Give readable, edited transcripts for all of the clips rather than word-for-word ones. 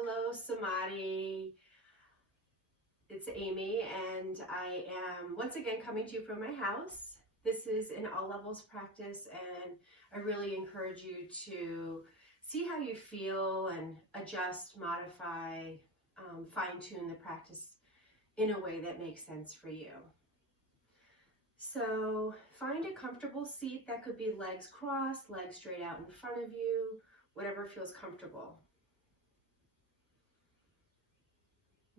Hello, Samadhi. It's Amy, and I am once again coming to you from my house. This is an all levels practice, and I really encourage you to see how you feel and adjust, modify, fine-tune the practice in a way that makes sense for you. So find a comfortable seat. That could be legs crossed, legs straight out in front of you, whatever feels comfortable.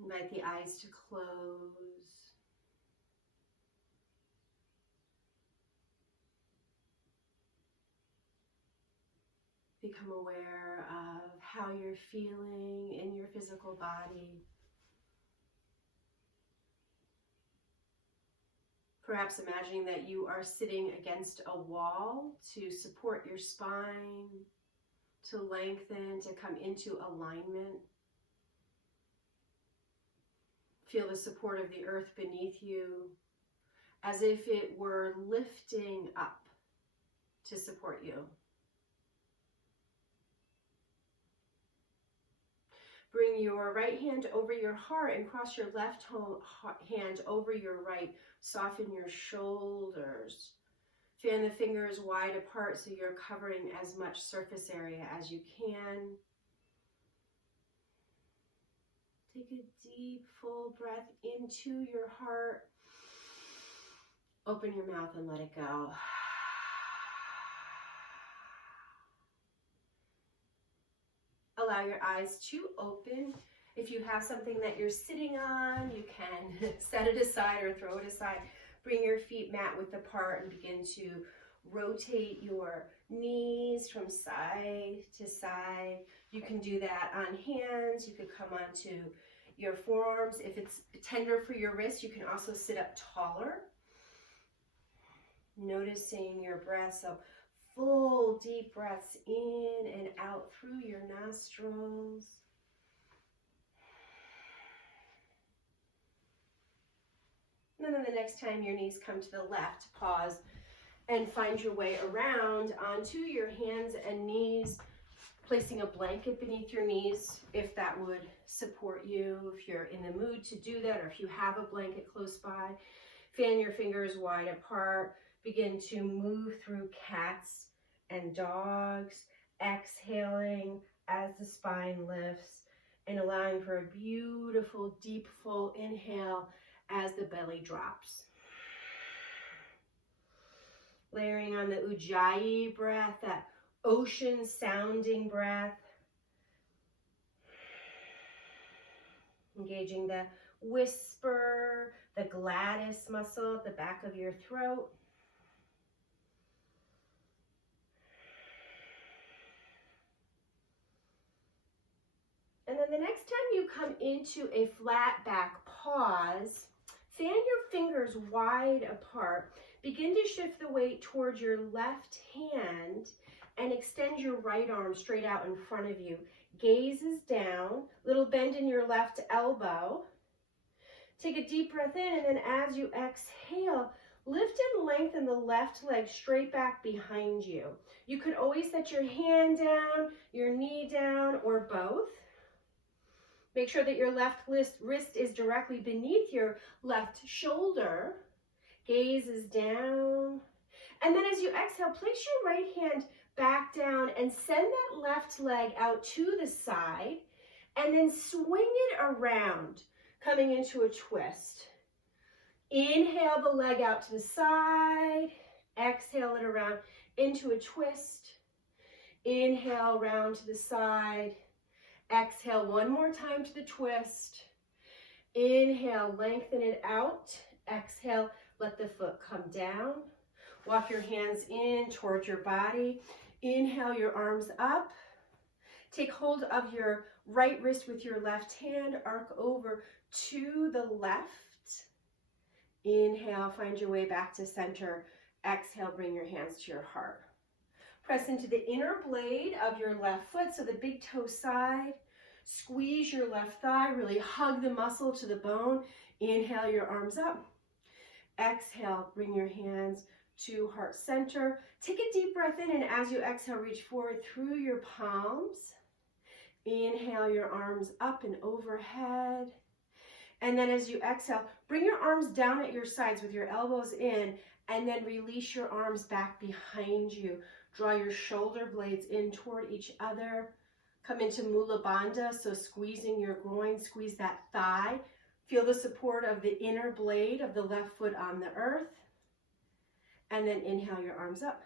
Invite the eyes to close. Become aware of how you're feeling in your physical body. Perhaps imagining that you are sitting against a wall to support your spine, to lengthen, to come into alignment. Feel the support of the earth beneath you, as if it were lifting up to support you. Bring your right hand over your heart and cross your left hand over your right. Soften your shoulders. Fan the fingers wide apart so you're covering as much surface area as you can. Take a deep, full breath into your heart. Open your mouth and let it go. Allow your eyes to open. If you have something that you're sitting on, you can set it aside or throw it aside. Bring your feet mat width apart and begin to rotate your knees from side to side. You can do that on hands. You could come onto your forearms. If it's tender for your wrist, you can also sit up taller. Noticing your breath. So full deep breaths in and out through your nostrils. And then the next time your knees come to the left, pause and find your way around onto your hands and knees, placing a blanket beneath your knees if that would support you, if you're in the mood to do that, or if you have a blanket close by. Fan your fingers wide apart. Begin to move through cats and dogs, exhaling as the spine lifts and allowing for a beautiful, deep, full inhale as the belly drops. Layering on the Ujjayi breath, that ocean sounding breath. Engaging the whisper, the glottis muscle at the back of your throat. And then the next time you come into a flat back pause, fan your fingers wide apart. Begin to shift the weight towards your left hand and extend your right arm straight out in front of you. Gaze is down, little bend in your left elbow. Take a deep breath in, and then as you exhale, lift and lengthen the left leg straight back behind you. You could always set your hand down, your knee down, or both. Make sure that your left wrist is directly beneath your left shoulder. Gaze is down. And then as you exhale, place your right hand back down and send that left leg out to the side. And then swing it around, coming into a twist. Inhale the leg out to the side. Exhale it around into a twist. Inhale round to the side. Exhale one more time to the twist. Inhale, lengthen it out. Exhale, let the foot come down. Walk your hands in towards your body. Inhale your arms up. Take hold of your right wrist with your left hand. Arc over to the left. Inhale, find your way back to center. Exhale, bring your hands to your heart. Press into the inner blade of your left foot, so the big toe side. Squeeze your left thigh, really hug the muscle to the bone. Inhale your arms up. Exhale, bring your hands to heart center. Take a deep breath in, and as you exhale, reach forward through your palms. Inhale your arms up and overhead. And then as you exhale, bring your arms down at your sides with your elbows in, and then release your arms back behind you. Draw your shoulder blades in toward each other. Come into Mula Bandha, so squeezing your groin, squeeze that thigh. Feel the support of the inner blade of the left foot on the earth. And then inhale your arms up.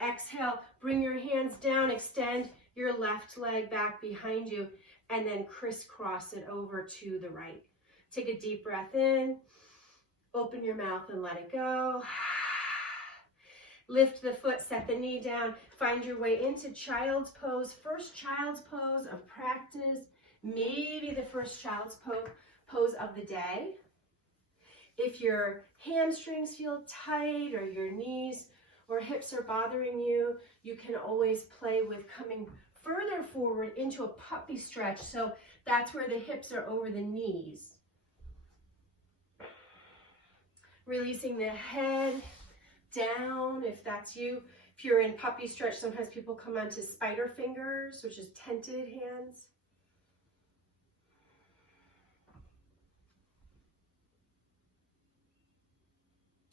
Exhale, bring your hands down, extend your left leg back behind you, and then crisscross it over to the right. Take a deep breath in, open your mouth and let it go. Lift the foot, set the knee down, find your way into child's pose, first child's pose of practice, maybe the first child's pose of the day. If your hamstrings feel tight or your knees or hips are bothering you, you can always play with coming further forward into a puppy stretch. So that's where the hips are over the knees. Releasing the head down if that's you. If you're in puppy stretch, sometimes people come onto spider fingers, which is tented hands.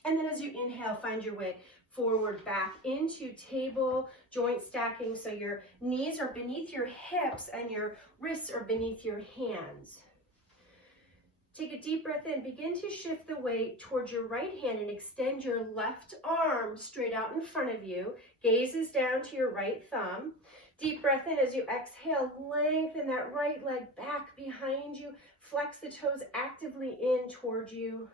And then as you inhale, find your way forward back into table joint stacking, so your knees are beneath your hips and your wrists are beneath your hands. Take a deep breath in. Begin to shift the weight towards your right hand and extend your left arm straight out in front of you. Gaze is down to your right thumb. Deep breath in. As you exhale, lengthen that right leg back behind you. Flex the toes actively in towards you.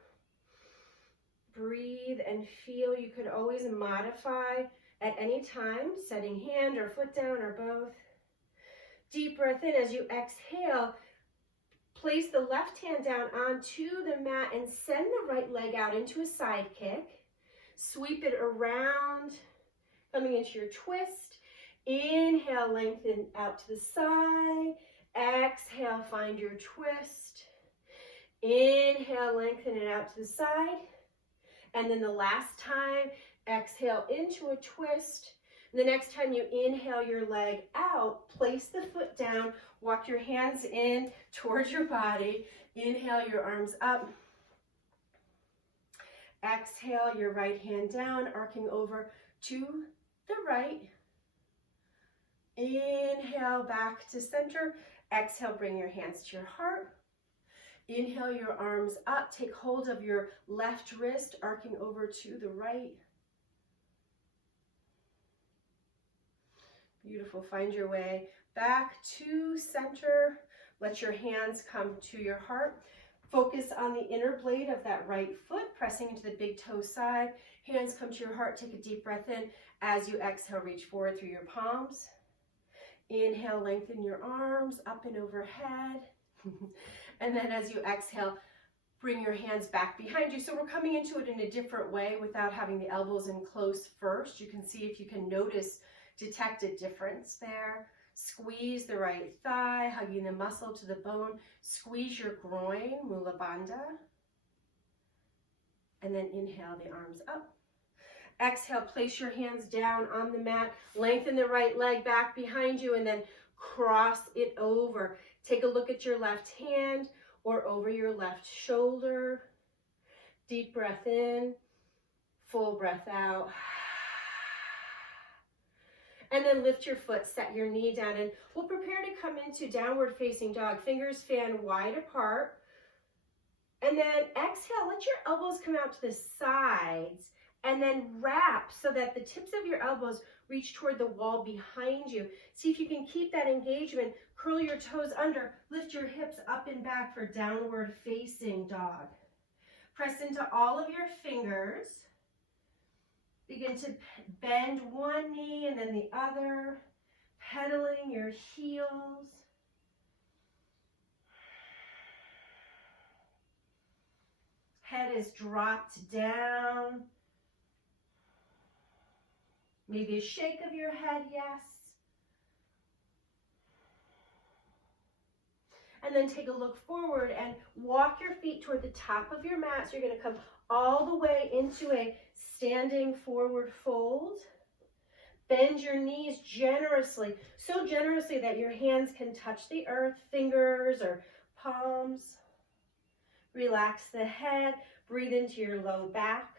Breathe and feel. You could always modify at any time, setting hand or foot down or both. Deep breath in. As you exhale, place the left hand down onto the mat and send the right leg out into a side kick. Sweep it around, coming into your twist. Inhale, lengthen out to the side. Exhale, find your twist. Inhale, lengthen it out to the side. And then the last time, exhale into a twist. The next time you inhale your leg out, place the foot down, walk your hands in towards your body. Inhale your arms up. Exhale your right hand down, arcing over to the right. Inhale back to center. Exhale, bring your hands to your heart. Inhale your arms up, take hold of your left wrist, arcing over to the right. Beautiful. Find your way back to center. Let your hands come to your heart. Focus on the inner blade of that right foot, pressing into the big toe side. Hands come to your heart. Take a deep breath in. As you exhale, reach forward through your palms. Inhale, lengthen your arms up and overhead. And then as you exhale, bring your hands back behind you. So we're coming into it in a different way without having the elbows in close first. You can see if you can detect a difference there. Squeeze the right thigh, hugging the muscle to the bone. Squeeze your groin, Mula Bandha. And then inhale the arms up. Exhale, place your hands down on the mat. Lengthen the right leg back behind you and then cross it over. Take a look at your left hand or over your left shoulder. Deep breath in, full breath out. And then lift your foot, set your knee down, and we'll prepare to come into downward facing dog. Fingers fan wide apart. And then exhale, let your elbows come out to the sides, and then wrap so that the tips of your elbows reach toward the wall behind you. See if you can keep that engagement. Curl your toes under, lift your hips up and back for downward facing dog. Press into all of your fingers. Begin to bend one knee and then the other, pedaling your heels. Head is dropped down. Maybe a shake of your head, yes. And then take a look forward and walk your feet toward the top of your mat. So you're going to come all the way into a standing forward fold. Bend your knees generously, so generously that your hands can touch the earth, fingers or palms. Relax the head, breathe into your low back.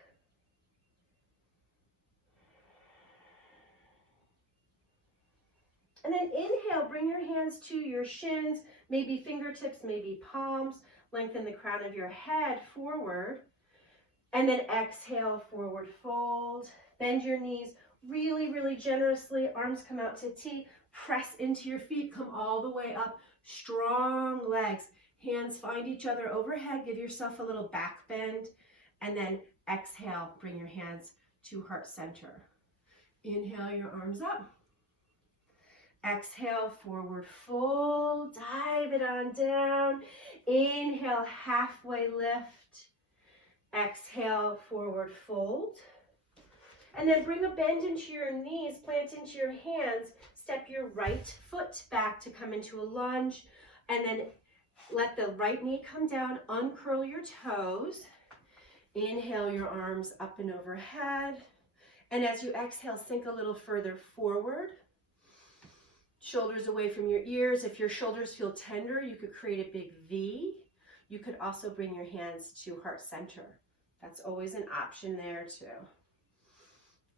And then inhale, bring your hands to your shins, maybe fingertips, maybe palms. Lengthen the crown of your head forward. And then exhale, forward fold. Bend your knees really, really generously. Arms come out to T. Press into your feet, come all the way up. Strong legs. Hands find each other overhead. Give yourself a little back bend. And then exhale, bring your hands to heart center. Inhale your arms up. Exhale, forward fold. Dive it on down. Inhale, halfway lift. Exhale, forward fold. And then bring a bend into your knees, plant into your hands. Step your right foot back to come into a lunge. And then let the right knee come down, uncurl your toes. Inhale your arms up and overhead. And as you exhale, sink a little further forward. Shoulders away from your ears. If your shoulders feel tender, you could create a big V. You could also bring your hands to heart center. That's always an option there too.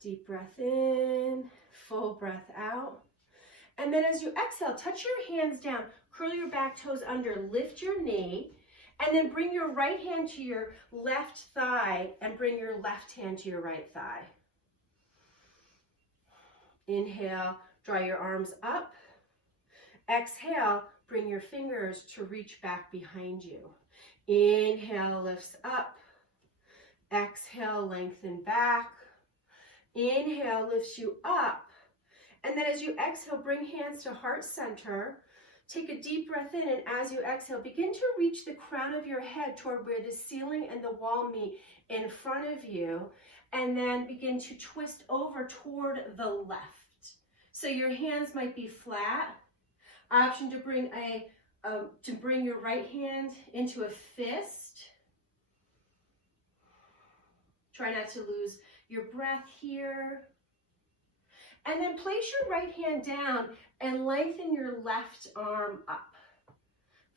Deep breath in, full breath out. And then as you exhale, touch your hands down, curl your back toes under, lift your knee, and then bring your right hand to your left thigh and bring your left hand to your right thigh. Inhale, draw your arms up. Exhale, bring your fingers to reach back behind you. Inhale, lifts up. Exhale, lengthen back. Inhale, lifts you up. And then as you exhale, bring hands to heart center. Take a deep breath in, and as you exhale, begin to reach the crown of your head toward where the ceiling and the wall meet in front of you, and then begin to twist over toward the left. So your hands might be flat. Option to bring your right hand into a fist. Try not to lose your breath here. And then place your right hand down and lengthen your left arm up.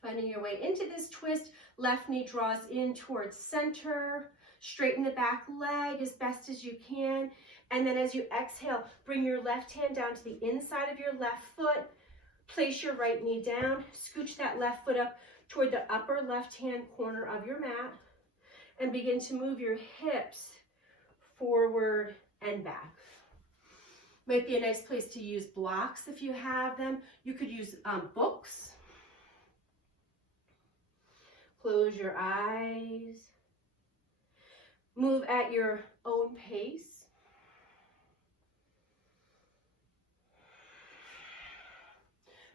Finding your way into this twist, left knee draws in towards center. Straighten the back leg as best as you can. And then as you exhale, bring your left hand down to the inside of your left foot. Place your right knee down. Scooch that left foot up toward the upper left-hand corner of your mat. And begin to move your hips forward and back. Might be a nice place to use blocks if you have them. You could use books. Close your eyes. Move at your own pace.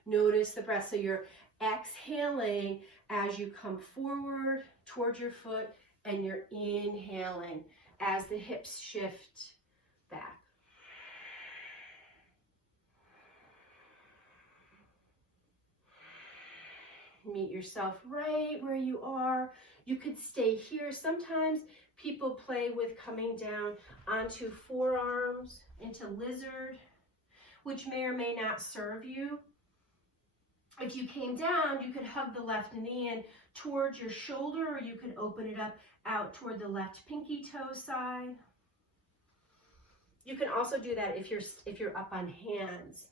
Notice the breath. So you're exhaling as you come forward towards your foot, and you're inhaling as the hips shift back. Meet yourself right where you are. You could stay here. Sometimes people play with coming down onto forearms, into lizard, which may or may not serve you. If you came down, you could hug the left knee in towards your shoulder, or you could open it up out toward the left pinky toe side. You can also do that if you're up on hands.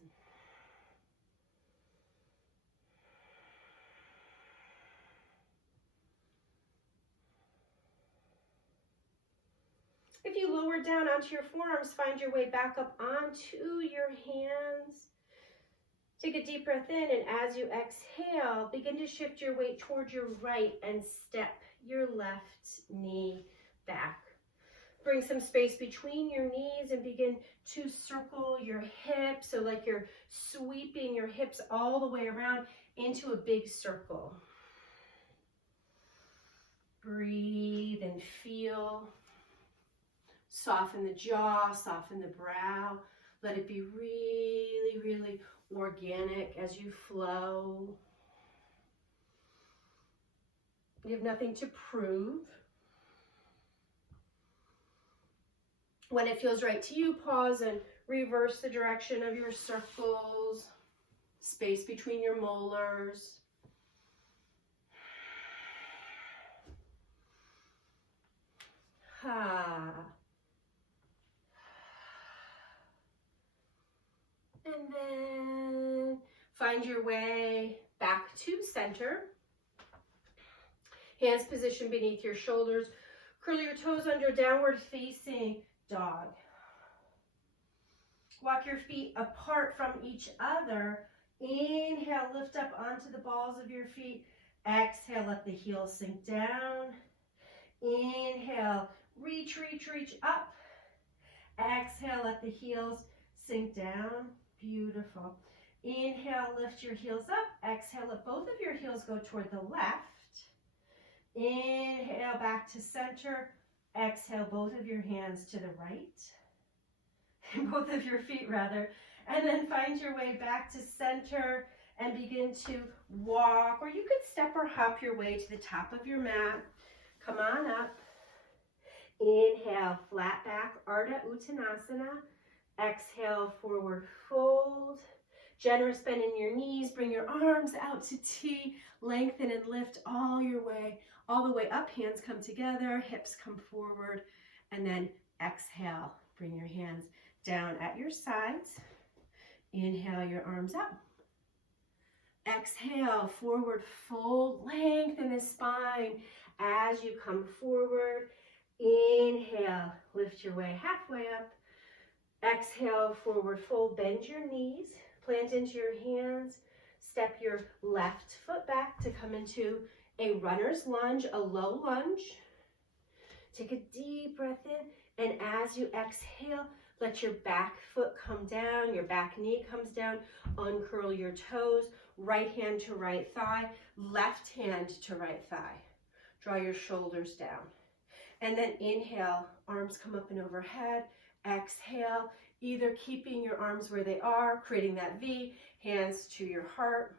If you lower down onto your forearms, find your way back up onto your hands. Take a deep breath in, and as you exhale, begin to shift your weight toward your right and step your left knee back. Bring some space between your knees and begin to circle your hips, so like you're sweeping your hips all the way around into a big circle. Breathe and feel. Soften the jaw, soften the brow. Let it be really, really organic as you flow. You have nothing to prove. When it feels right to you, pause and Reverse the direction of your circles, space between your molars. And then find your way back to center. Hands positioned beneath your shoulders. Curl your toes under, downward facing dog. Walk your feet apart from each other. Inhale, lift up onto the balls of your feet. Exhale, let the heels sink down. Inhale, reach, reach, reach up. Exhale, let the heels sink down. Beautiful. Inhale, lift your heels up. Exhale, let both of your heels go toward the left. Inhale, back to center. Exhale, both of your hands to the right. Both of your feet, rather. And then find your way back to center and begin to walk, or you could step or hop your way to the top of your mat. Come on up. Inhale, flat back, Ardha Uttanasana. Exhale, forward fold. Generous bend in your knees. Bring your arms out to T. Lengthen and lift all the way up. Hands come together, hips come forward. And then exhale, bring your hands down at your sides. Inhale, your arms up. Exhale, forward fold. Lengthen the spine as you come forward. Inhale, lift your way halfway up. Exhale, forward fold, bend your knees, plant into your hands, step your left foot back to come into a runner's lunge, a low lunge. Take a deep breath in, and as you exhale, let your back foot come down, your back knee comes down, uncurl your toes, right hand to right thigh, left hand to right thigh. Draw your shoulders down. And then inhale, arms come up and overhead. Exhale, either keeping your arms where they are, creating that V, hands to your heart.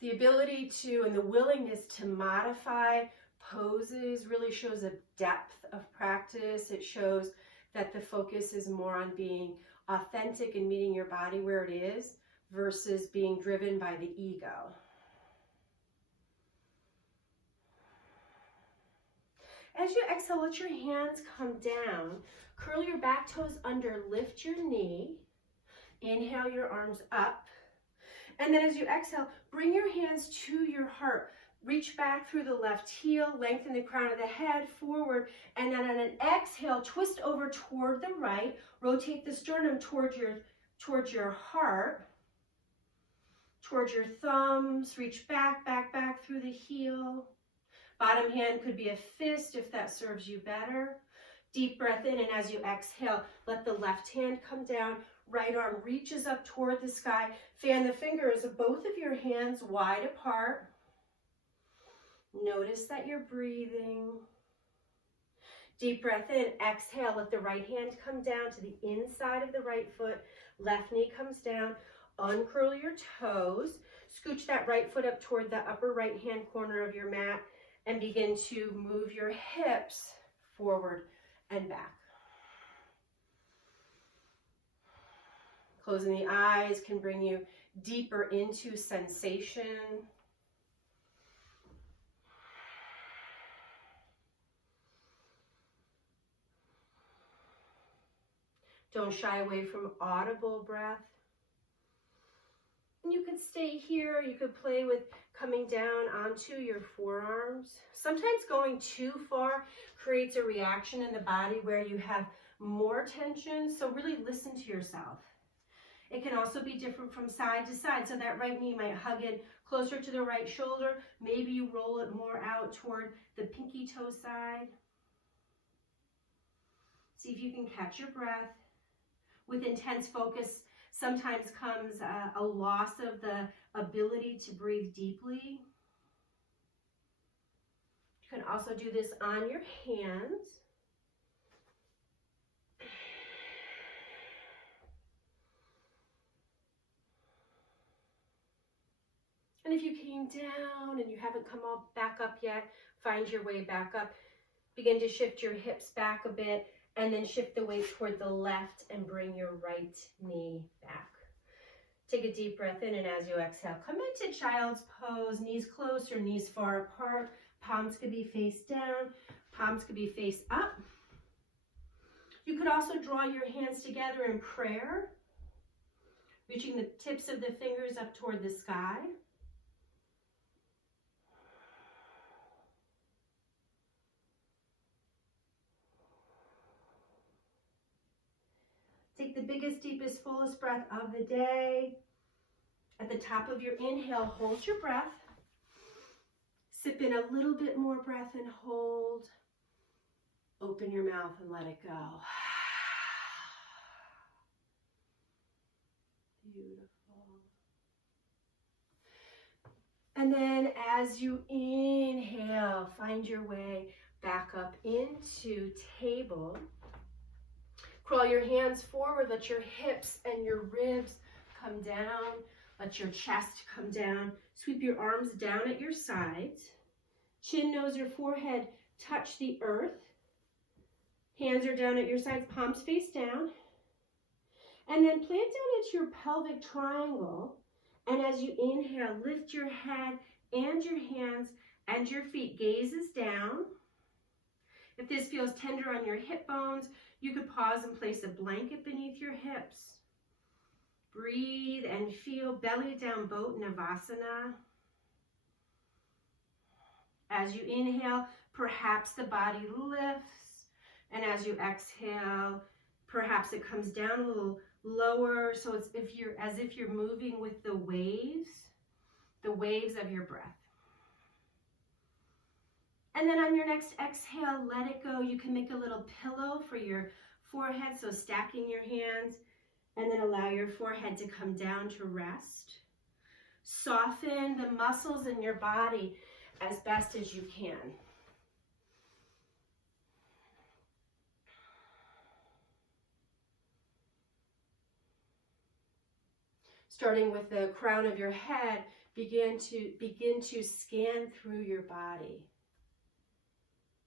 The ability to and the willingness to modify poses really shows a depth of practice. It shows that the focus is more on being authentic and meeting your body where it is versus being driven by the ego. As you exhale, let your hands come down. Curl your back toes under, lift your knee. Inhale your arms up. And then as you exhale, bring your hands to your heart. Reach back through the left heel, lengthen the crown of the head forward. And then on an exhale, twist over toward the right. Rotate the sternum towards your heart, towards your thumbs. Reach back, back, back through the heel. Bottom hand could be a fist if that serves you better. Deep breath in, and as you exhale, let the left hand come down. Right arm reaches up toward the sky. Fan the fingers of both of your hands wide apart. Notice that you're breathing. Deep breath in, exhale, let the right hand come down to the inside of the right foot. Left knee comes down. Uncurl your toes. Scooch that right foot up toward the upper right hand corner of your mat. And begin to move your hips forward and back. Closing the eyes can bring you deeper into sensation. Don't shy away from audible breath. And you could stay here, you could play with coming down onto your forearms. Sometimes going too far creates a reaction in the body where you have more tension, so really listen to yourself. It can also be different from side to side, so that right knee might hug in closer to the right shoulder. Maybe you roll it more out toward the pinky toe side. See if you can catch your breath. With intense focus, sometimes comes a loss of the ability to breathe deeply. You can also do this on your hands. And if you came down and you haven't come all back up yet, find your way back up. Begin to shift your hips back a bit And then shift the weight toward the left and bring your right knee back. Take a deep breath in, and as you exhale, come into child's pose, knees close or knees far apart. Palms could be face down, palms could be face up. You could also draw your hands together in prayer, reaching the tips of the fingers up toward the sky. Take the biggest, deepest, fullest breath of the day. At the top of your inhale, hold your breath. Sip in a little bit more breath and hold. Open your mouth and let it go. Beautiful. And then as you inhale, find your way back up into table. Crawl your hands forward, let your hips and your ribs come down, let your chest come down. Sweep your arms down at your sides. Chin, nose, or forehead touch the earth. Hands are down at your sides, palms face down. And then plant down into your pelvic triangle. And as you inhale, lift your head and your hands and your feet. Gaze is down. If this feels tender on your hip bones, you could pause and place a blanket beneath your hips. Breathe and feel belly down boat Navasana. As you inhale, perhaps the body lifts. And as you exhale, perhaps it comes down a little lower. So it's as if you're moving with the waves of your breath. And then on your next exhale, let it go. You can make a little pillow for your forehead, so stacking your hands, and then allow your forehead to come down to rest. Soften the muscles in your body as best as you can. Starting with the crown of your head, begin to scan through your body.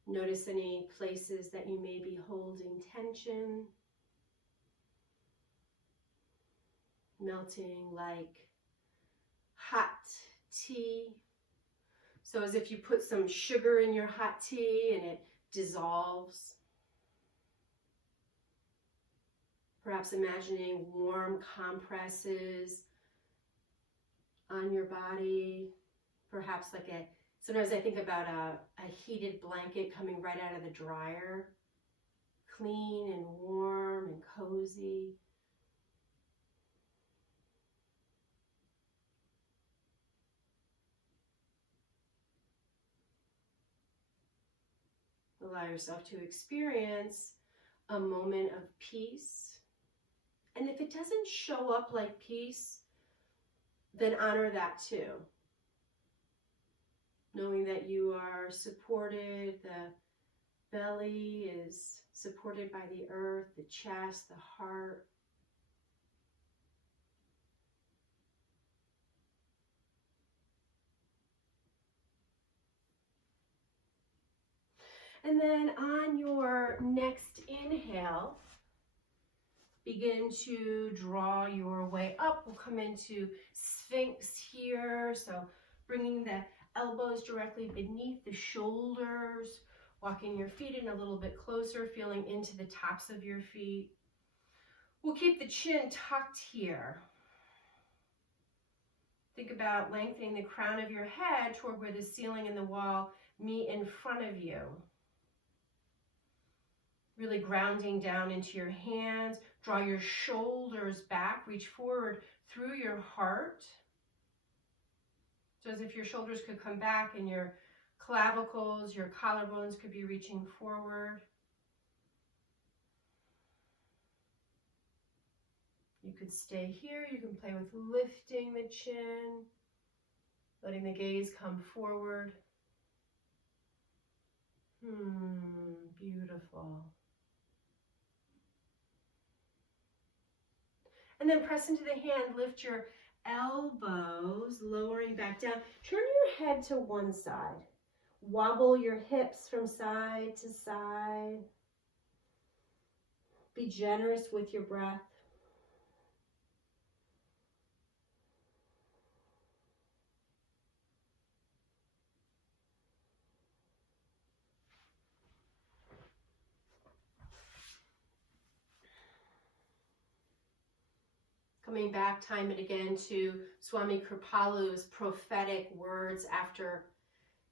Notice any places that you may be holding tension, melting like hot tea. So as if you put some sugar in your hot tea and it dissolves. Perhaps imagining warm compresses on your body, perhaps sometimes I think about a heated blanket coming right out of the dryer, clean and warm and cozy. Allow yourself to experience a moment of peace. And if it doesn't show up like peace, then honor that too. Knowing that you are supported, the belly is supported by the earth, the chest, the heart. And then on your next inhale, begin to draw your way up. We'll come into Sphinx here. So bringing the elbows directly beneath the shoulders, walking your feet in a little bit closer, feeling into the tops of your feet. We'll keep the chin tucked here. Think about lengthening the crown of your head toward where the ceiling and the wall meet in front of you. Really grounding down into your hands. Draw your shoulders back, reach forward through your heart. So as if your shoulders could come back and your clavicles, your collarbones could be reaching forward. You could stay here. You can play with lifting the chin, letting the gaze come forward. Beautiful. And then press into the hand, lift your elbows, lowering back down. Turn your head to one side. Wobble your hips from side to side. Be generous with your breath. Coming back time and again to Swami Kripalu's prophetic words after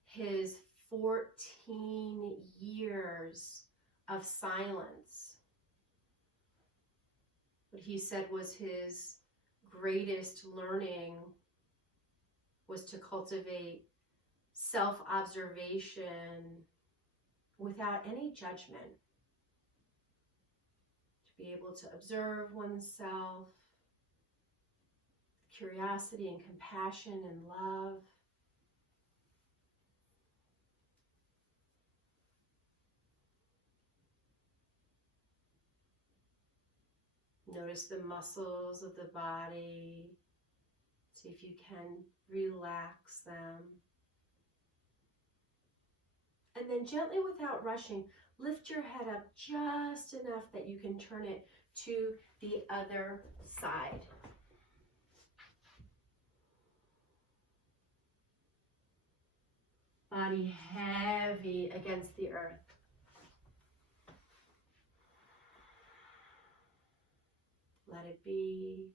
his 14 years of silence. What he said was his greatest learning was to cultivate self-observation without any judgment. To be able to observe oneself, curiosity and compassion and love. Notice the muscles of the body. See if you can relax them. And then gently, without rushing, lift your head up just enough that you can turn it to the other side. Body heavy against the earth. Let it be.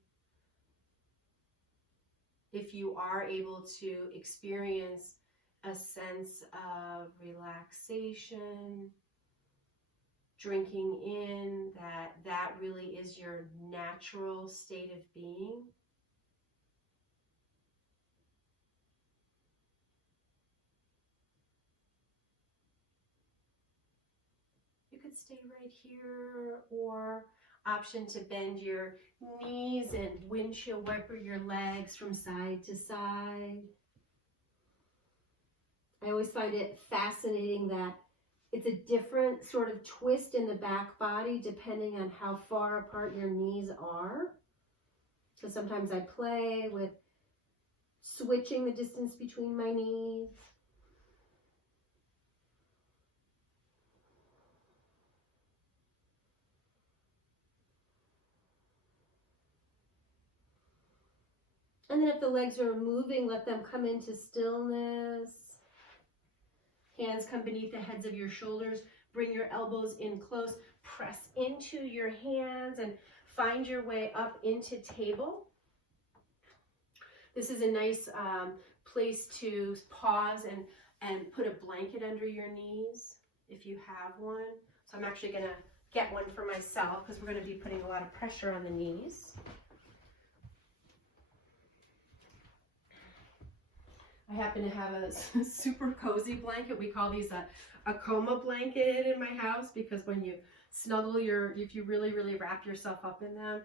If you are able to experience a sense of relaxation, drinking in that really is your natural state of being, you could stay right here, or option to bend your knees and windshield wiper your legs from side to side. I always find it fascinating that it's a different sort of twist in the back body depending on how far apart your knees are. So sometimes I play with switching the distance between my knees. And then if the legs are moving, let them come into stillness. Hands come beneath the heads of your shoulders. Bring your elbows in close. Press into your hands and find your way up into table. This is a nice place to pause and put a blanket under your knees if you have one. So I'm actually going to get one for myself because we're going to be putting a lot of pressure on the knees. I happen to have a super cozy blanket. We call these a coma blanket in my house because when you snuggle if you really, really wrap yourself up in them,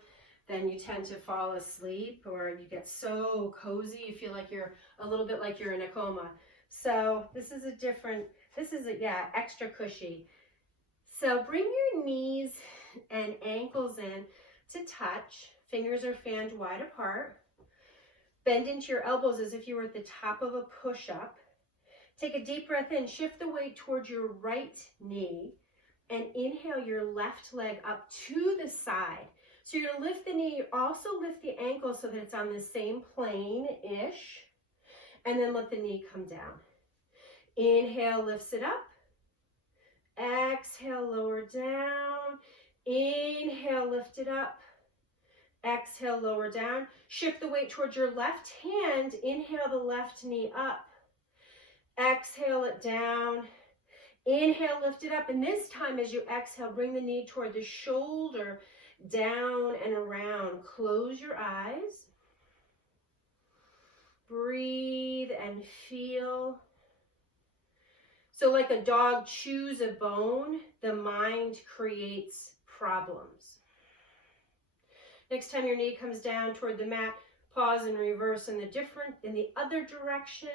then you tend to fall asleep, or you get so cozy you feel like you're a little bit like you're in a coma. So this is extra cushy. So bring your knees and ankles in to touch. Fingers are fanned wide apart. Bend into your elbows as if you were at the top of a push-up. Take a deep breath in. Shift the weight towards your right knee and inhale your left leg up to the side. So you're going to lift the knee. Also lift the ankle so that it's on the same plane-ish. And then let the knee come down. Inhale, lifts it up. Exhale, lower down. Inhale, lift it up. Exhale, lower down. Shift the weight towards your left hand. Inhale the left knee up. Exhale it down. Inhale, lift it up. And this time as you exhale, bring the knee toward the shoulder, down and around. Close your eyes. Breathe and feel. So like a dog chews a bone, the mind creates problems. Next time your knee comes down toward the mat, pause and reverse in the other direction.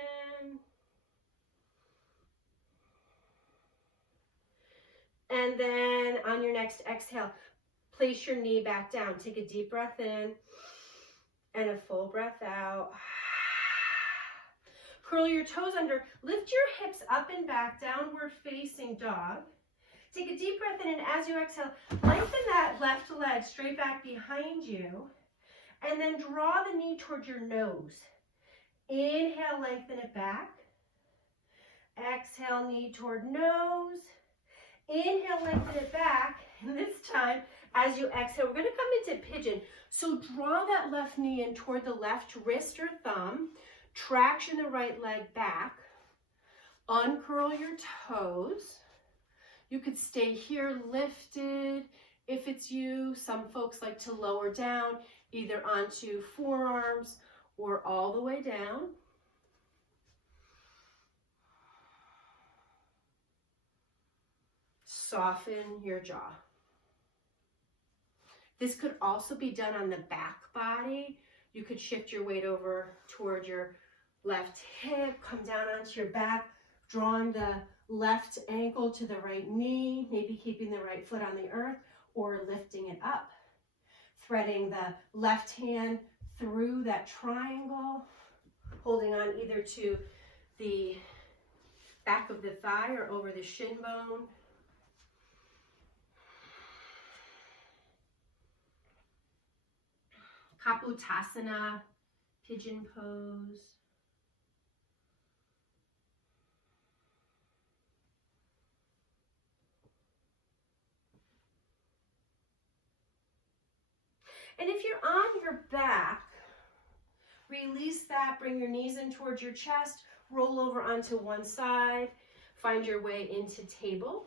And then on your next exhale, place your knee back down. Take a deep breath in and a full breath out. Curl your toes under. Lift your hips up and back, downward facing dog. Take a deep breath in, and as you exhale, lengthen that left leg straight back behind you, and then draw the knee towards your nose. Inhale, lengthen it back. Exhale, knee toward nose. Inhale, lengthen it back. And this time, as you exhale, we're going to come into pigeon. So draw that left knee in toward the left wrist or thumb. Traction the right leg back. Uncurl your toes. You could stay here lifted if it's you. Some folks like to lower down either onto forearms or all the way down. Soften your jaw. This could also be done on the back body. You could shift your weight over toward your left hip, come down onto your back, drawing the left ankle to the right knee, maybe keeping the right foot on the earth or lifting it up. Threading the left hand through that triangle, holding on either to the back of the thigh or over the shin bone. Kapotasana, pigeon pose. And if you're on your back, release that, bring your knees in towards your chest, roll over onto one side, find your way into table.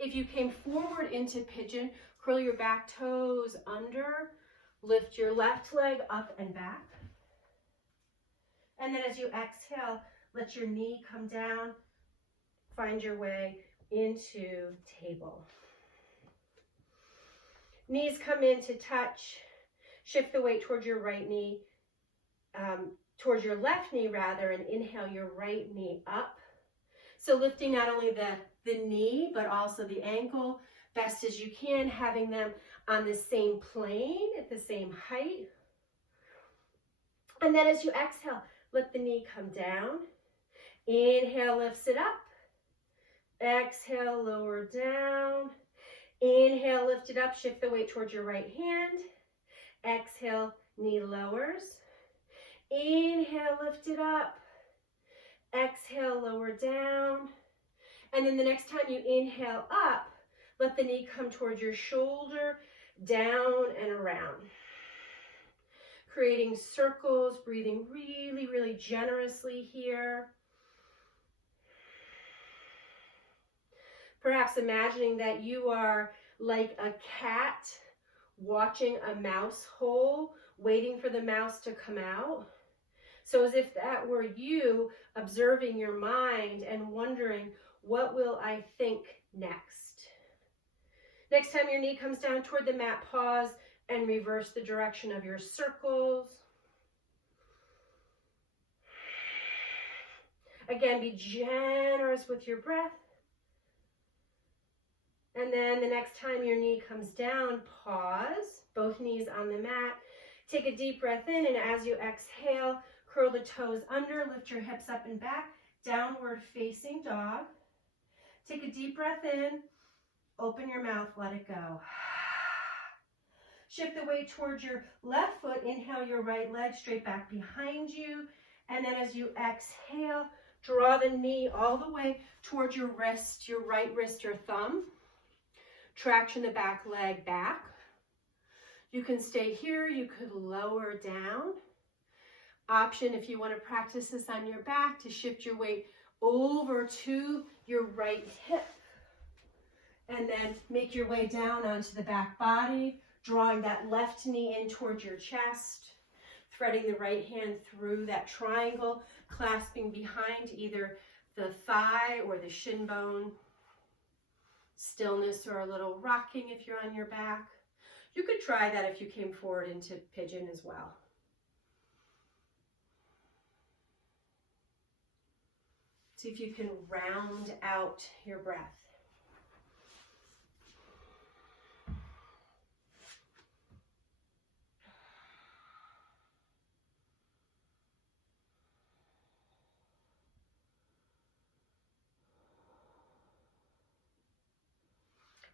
If you came forward into pigeon, curl your back toes under, lift your left leg up and back. And then as you exhale, let your knee come down, find your way into table. Knees come in to touch. Shift the weight towards your right knee, towards your left knee rather, and inhale your right knee up. So lifting not only the knee, but also the ankle, best as you can, having them on the same plane, at the same height. And then as you exhale, let the knee come down. Inhale, lifts it up. Exhale, lower down. Inhale, lift it up, shift the weight towards your right hand. Exhale, knee lowers. Inhale, lift it up. Exhale, lower down. And then the next time you inhale up, let the knee come towards your shoulder, down and around. Creating circles, breathing really, really generously here. Perhaps imagining that you are like a cat watching a mouse hole, waiting for the mouse to come out. So as if that were you observing your mind and wondering, what will I think next? Next time your knee comes down toward the mat, pause and reverse the direction of your circles. Again, be generous with your breath. And then the next time your knee comes down, pause, both knees on the mat. Take a deep breath in, and as you exhale, curl the toes under, lift your hips up and back, downward facing dog. Take a deep breath in, open your mouth, let it go. Shift the weight towards your left foot, inhale your right leg straight back behind you, and then as you exhale, draw the knee all the way towards your wrist, your right wrist or thumb. Traction the back leg back. You can stay here, you could lower down. Option if you want to practice this on your back to shift your weight over to your right hip. And then make your way down onto the back body, drawing that left knee in towards your chest, threading the right hand through that triangle, clasping behind either the thigh or the shin bone. Stillness or a little rocking if you're on your back. You could try that if you came forward into pigeon as well. See if you can round out your breath.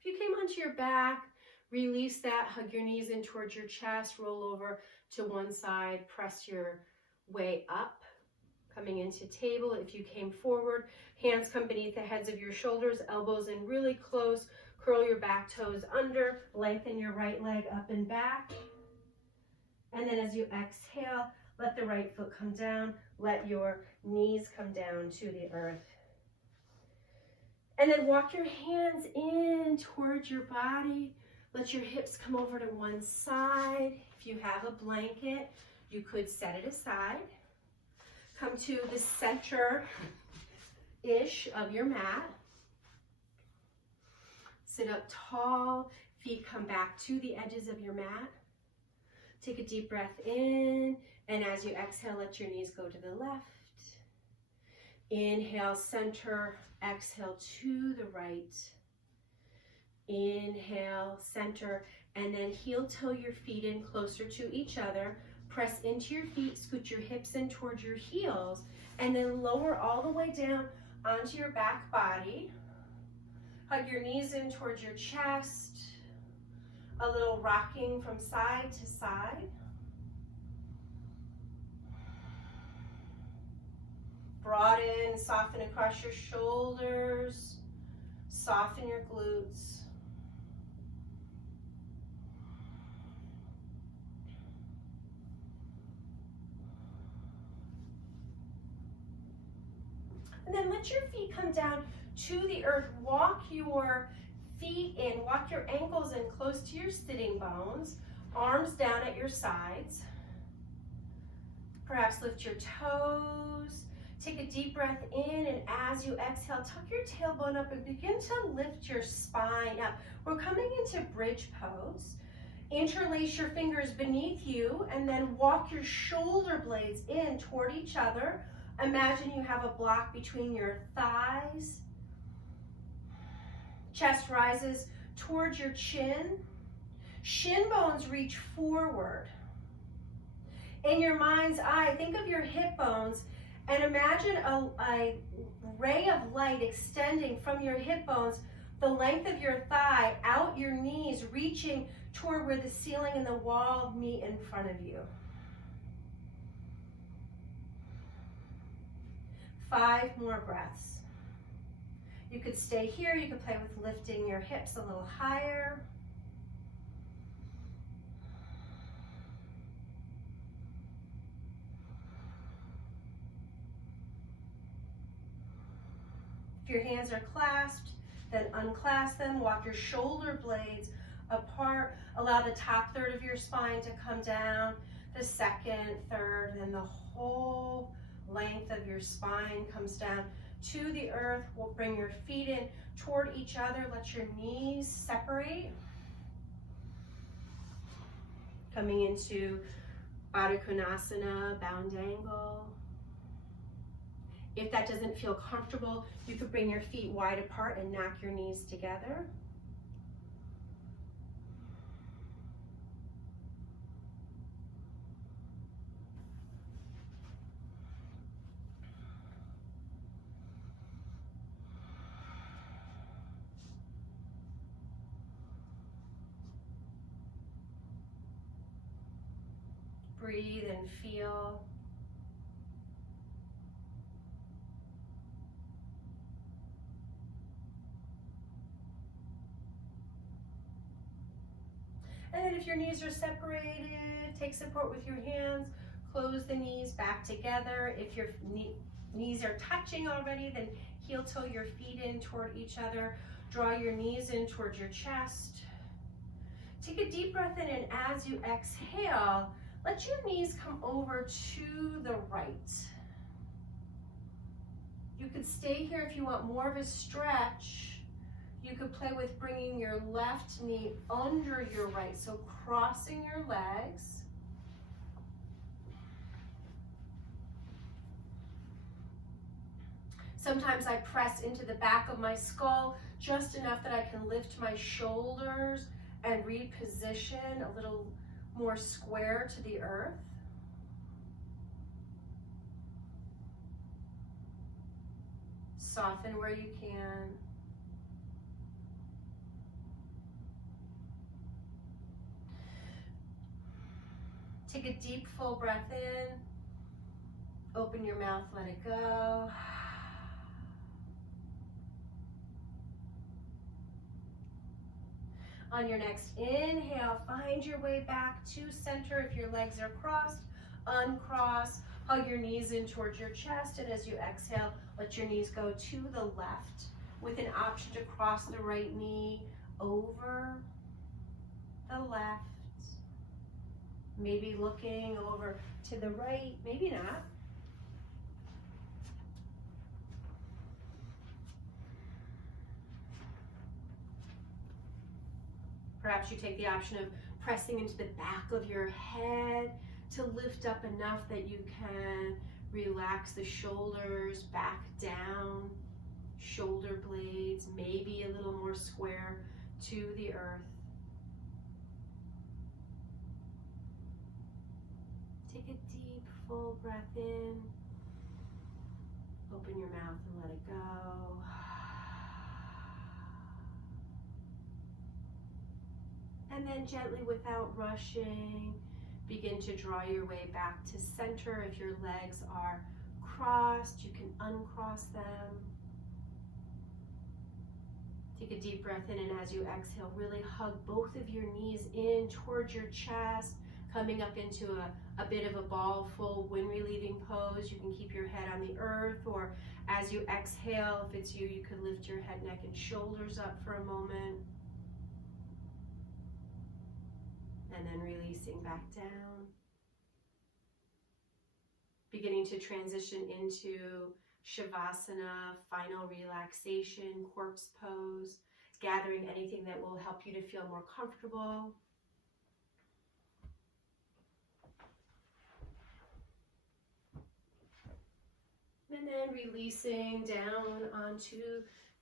If you came onto your back, release that, hug your knees in towards your chest, roll over to one side, press your way up, coming into table. If you came forward, hands come beneath the heads of your shoulders, elbows in really close, curl your back toes under, lengthen your right leg up and back. And then as you exhale, let the right foot come down, let your knees come down to the earth. And then walk your hands in towards your body. Let your hips come over to one side. If you have a blanket, you could set it aside. Come to the center-ish of your mat. Sit up tall, feet come back to the edges of your mat. Take a deep breath in, and as you exhale, let your knees go to the left. Inhale, center, exhale to the right. Inhale, center, and then heel toe your feet in closer to each other. Press into your feet, scoot your hips in towards your heels, and then lower all the way down onto your back body. Hug your knees in towards your chest. A little rocking from side to side. Broaden, soften across your shoulders. Soften your glutes. And then let your feet come down to the earth. Walk your feet in, walk your ankles in close to your sitting bones. Arms down at your sides. Perhaps lift your toes. Take a deep breath in, and as you exhale, tuck your tailbone up and begin to lift your spine up. We're coming into bridge pose. Interlace your fingers beneath you, and then walk your shoulder blades in toward each other. Imagine you have a block between your thighs. Chest rises towards your chin. Shin bones reach forward. In your mind's eye, think of your hip bones and imagine a ray of light extending from your hip bones, the length of your thigh, out your knees, reaching toward where the ceiling and the wall meet in front of you. 5 more breaths. You could stay here. You could play with lifting your hips a little higher. If your hands are clasped, then unclasp them. Walk your shoulder blades apart. Allow the top third of your spine to come down, the second, third, and then the whole length of your spine comes down to the earth. We'll bring your feet in toward each other. Let your knees separate. Coming into Baddha Konasana, bound angle. If that doesn't feel comfortable, you could bring your feet wide apart and knock your knees together. Breathe and feel. And then if your knees are separated, take support with your hands. Close the knees back together. If your knees are touching already, then heel toe your feet in toward each other. Draw your knees in towards your chest. Take a deep breath in, and as you exhale, let your knees come over to the right. You could stay here if you want more of a stretch. You could play with bringing your left knee under your right, so crossing your legs. Sometimes I press into the back of my skull just enough that I can lift my shoulders and reposition a little more square to the earth. Soften where you can. Take a deep, full breath in. Open your mouth, let it go. On your next inhale, find your way back to center. If your legs are crossed, uncross. Hug your knees in towards your chest, and as you exhale, let your knees go to the left with an option to cross the right knee over the left. Maybe looking over to the right, maybe not. Perhaps you take the option of pressing into the back of your head to lift up enough that you can relax the shoulders back down, shoulder blades, maybe a little more square to the earth. Take a deep, full breath in. Open your mouth and let it go. And then gently, without rushing, begin to draw your way back to center. If your legs are crossed, you can uncross them. Take a deep breath in, and as you exhale, really hug both of your knees in towards your chest, coming up into a bit of a ball full wind relieving pose. You can keep your head on the earth, or as you exhale, if it's you, you can lift your head, neck, and shoulders up for a moment. And then releasing back down. Beginning to transition into Savasana, final relaxation, corpse pose, gathering anything that will help you to feel more comfortable. And then releasing down onto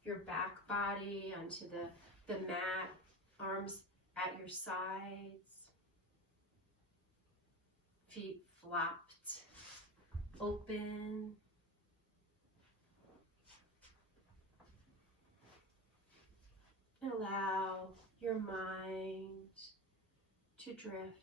your back body, onto the mat, arms at your sides. Feet flopped, open. And allow your mind to drift.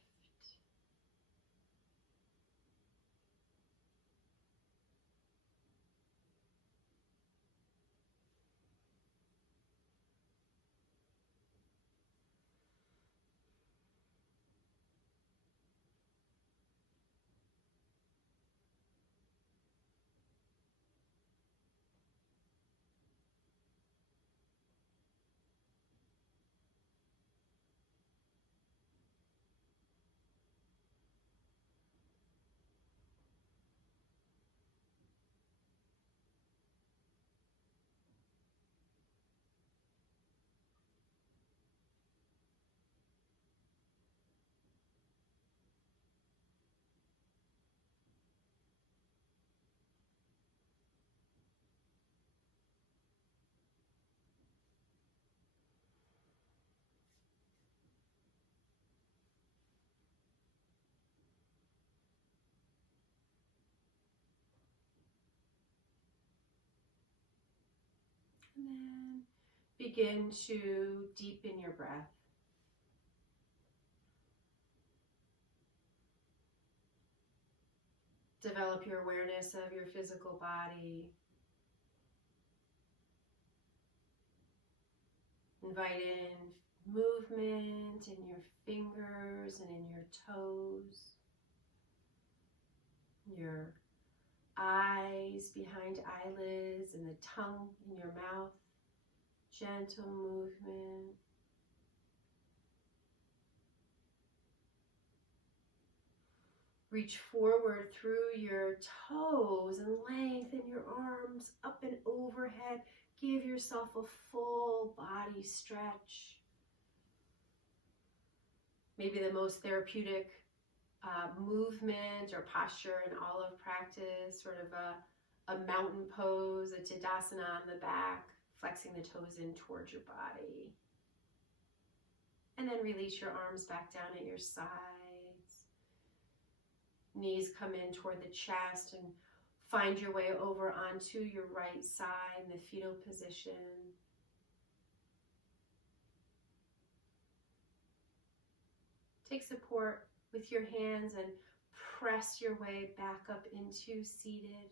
And then begin to deepen your breath. Develop your awareness of your physical body. Invite in movement in your fingers and in your toes, your eyes behind eyelids, and the tongue in your mouth. Gentle movement. Reach forward through your toes and lengthen your arms up and overhead. Give yourself a full body stretch. Maybe the most therapeutic movement or posture in all of practice, sort of a mountain pose, a Tadasana on the back, flexing the toes in towards your body. And then release your arms back down at your sides. Knees come in toward the chest and find your way over onto your right side in the fetal position. Take support with your hands and press your way back up into seated.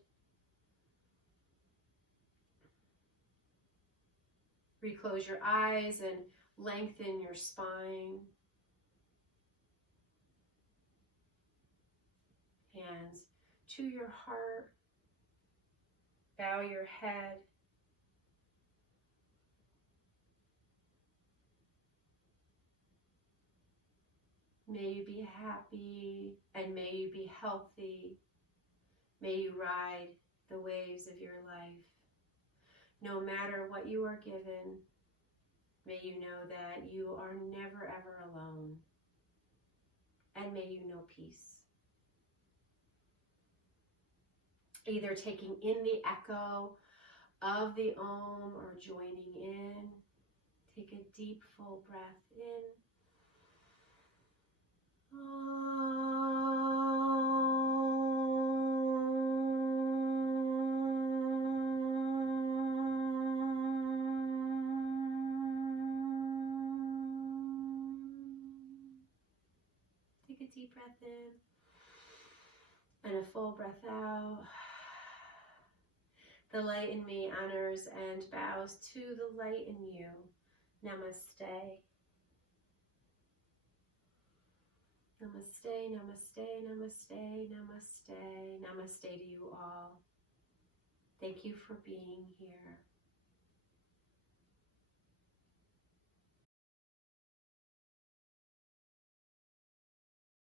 Reclose your eyes and lengthen your spine. Hands to your heart. Bow your head. May you be happy and may you be healthy. May you ride the waves of your life. No matter what you are given, may you know that you are never ever alone. And may you know peace. Either taking in the echo of the Om or joining in. Take a deep full breath in. Take a deep breath in and a full breath out. The light in me honors and bows to the light in you. Namaste. Namaste, namaste, namaste, namaste, namaste to you all. Thank you for being here.